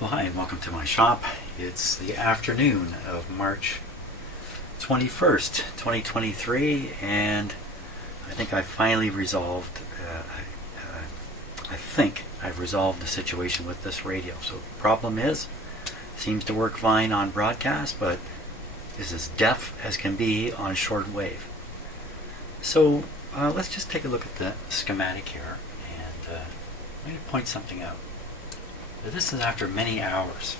Well, hi and welcome to my shop. It's the afternoon of March 21st, 2023, and I think I finally resolved, I think I've resolved the situation with this radio. So the problem is, seems to work fine on broadcast, but is as deaf as can be on shortwave. So let's just take a look at the schematic here, and I'm going to point something out. This is after many hours,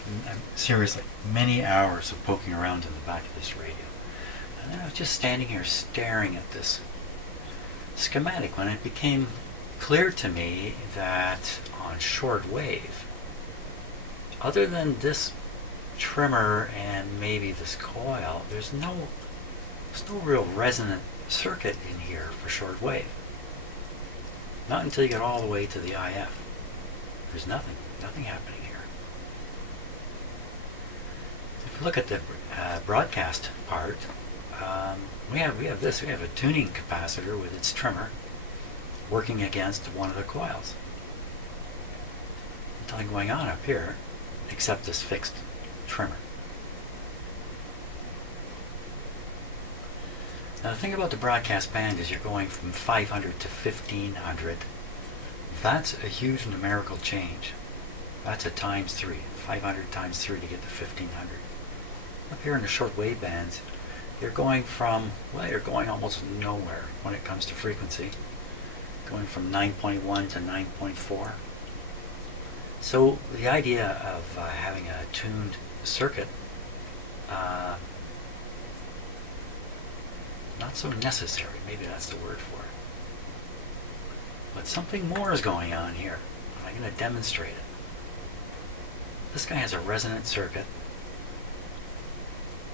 seriously, many hours of poking around in the back of this radio. And then I was just standing here staring at this schematic when it became clear to me that on shortwave, other than this trimmer and maybe this coil, there's no real resonant circuit in here for shortwave. Not until you get all the way to the IF. There's nothing happening here. If you look at the broadcast part, we have a tuning capacitor with its trimmer working against one of the coils. Nothing going on up here except this fixed trimmer. Now the thing about the broadcast band is you're going from 500 to 1500. That's a huge numerical change. That's a times 3, 500 times 3 to get to 1500. Up here in the shortwave bands, you're going from, well, you're going almost nowhere when it comes to frequency. Going from 9.1 to 9.4. So the idea of having a tuned circuit, not so necessary, maybe that's the word for it. But something more is going on here, and I'm going to demonstrate it. This guy has a resonant circuit.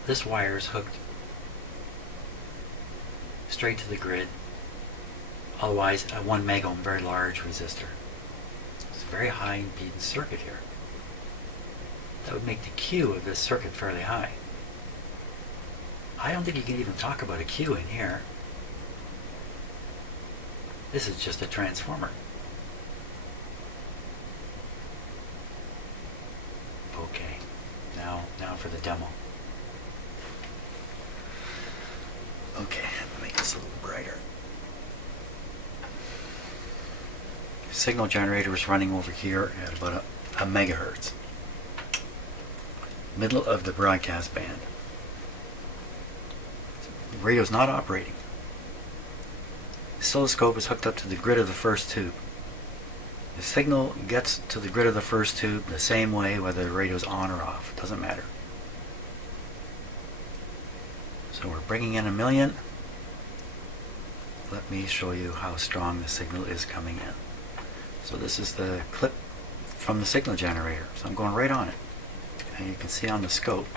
This wire is hooked straight to the grid. Otherwise, a 1 megohm, very large resistor. It's a very high impedance circuit here. That would make the Q of this circuit fairly high. I don't think you can even talk about a Q in here. This is just a transformer. Okay, now for the demo. Okay, let me make this a little brighter. Signal generator is running over here at about a megahertz. Middle of the broadcast band. The radio's not operating. The oscilloscope is hooked up to the grid of the first tube. The signal gets to the grid of the first tube the same way whether the radio's on or off. It doesn't matter. So we're bringing in 1 million. Let me show you how strong the signal is coming in. So this is the clip from the signal generator. So I'm going right on it. And you can see on the scope,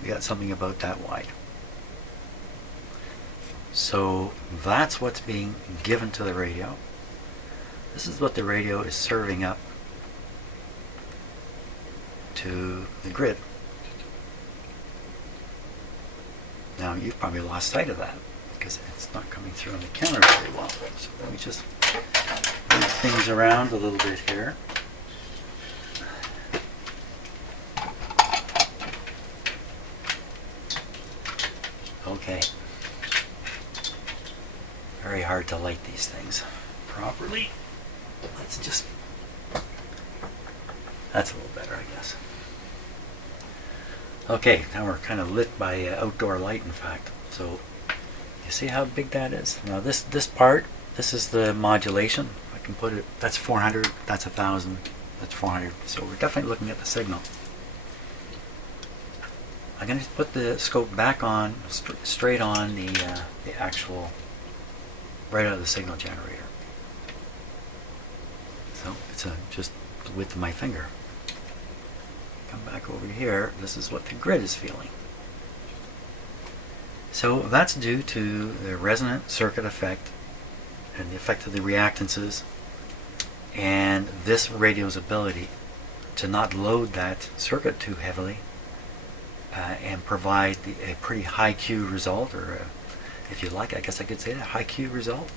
we got something about that wide. So that's what's being given to the radio. This is what the radio is serving up to the grid. Now you've probably lost sight of that because it's not coming through on the camera very well. So let me just move things around a little bit here. Okay. Very hard to light these things properly. Let's just, that's a little better, I guess. Okay, now we're kind of lit by outdoor light, in fact. So you see how big that is? Now this part, this is the modulation. I can put it, that's 400, that's 1000, that's 400. So we're definitely looking at the signal. I'm going to put the scope back on, straight on the actual, right out of the signal generator. So it's just the width of my finger. Come back over here, this is what the grid is feeling. So that's due to the resonant circuit effect and the effect of the reactances and this radio's ability to not load that circuit too heavily and provide a pretty high Q result, or if you like, I guess I could say that, high Q result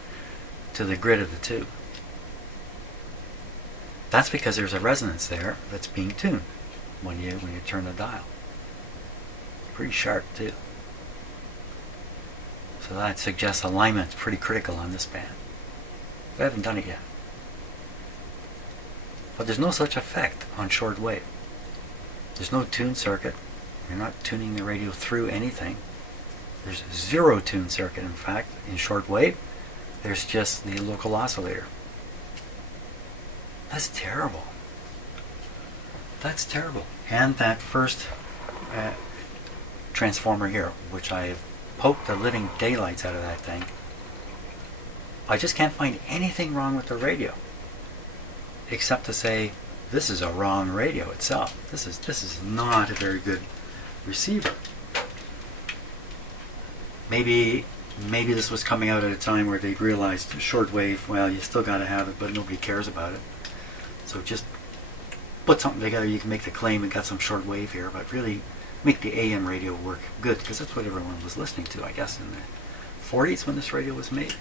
to the grid of the tube. That's because there's a resonance there that's being tuned when you turn the dial. Pretty sharp too. So that suggests alignment's pretty critical on this band. I haven't done it yet. But there's no such effect on shortwave. There's no tune circuit. You're not tuning the radio through anything. There's zero tune circuit, in fact, in shortwave. There's just the local oscillator. That's terrible. That's terrible. And that first transformer here, which I've poked the living daylights out of that thing. I just can't find anything wrong with the radio, except to say this is a wrong radio itself. This is not a very good receiver. Maybe this was coming out at a time where they realized shortwave, well, you still got to have it, but nobody cares about it. So just put something together. You can make the claim and got some shortwave here, but really make the AM radio work good, because that's what everyone was listening to, I guess, in the 40s when this radio was made.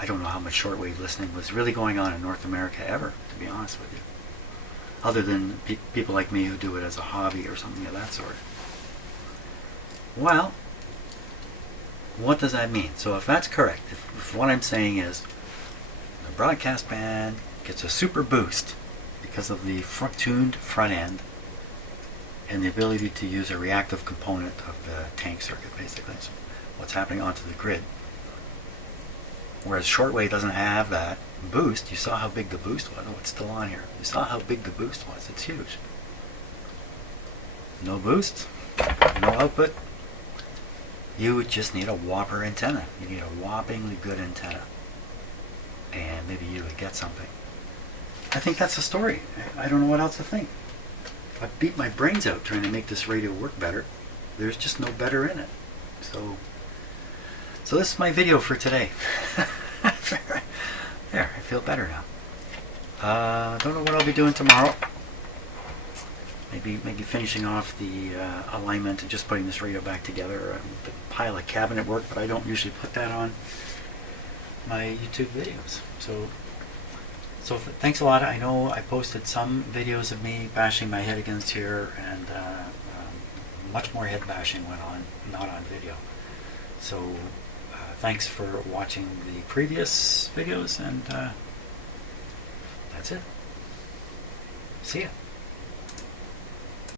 I don't know how much shortwave listening was really going on in North America ever, to be honest with you. Other than people like me who do it as a hobby or something of that sort. Well, what does that mean? So if that's correct, if what I'm saying is the broadcast band gets a super boost because of the tuned front end and the ability to use a reactive component of the tank circuit, basically. So what's happening onto the grid. Whereas shortwave doesn't have that boost. You saw how big the boost was. Oh, it's still on here. You saw how big the boost was. It's huge. No boost, no output. You would just need a whopper antenna. You need a whoppingly good antenna. And maybe you would get something. I think that's the story. I don't know what else to think. I beat my brains out trying to make this radio work better. There's just no better in it. So this is my video for today. There, I feel better now. Don't know what I'll be doing tomorrow. Maybe finishing off the alignment and just putting this radio back together. The pile of cabinet work, but I don't usually put that on my YouTube videos. So thanks a lot. I know I posted some videos of me bashing my head against here, and much more head bashing went on, not on video. So thanks for watching the previous videos, and that's it. See ya.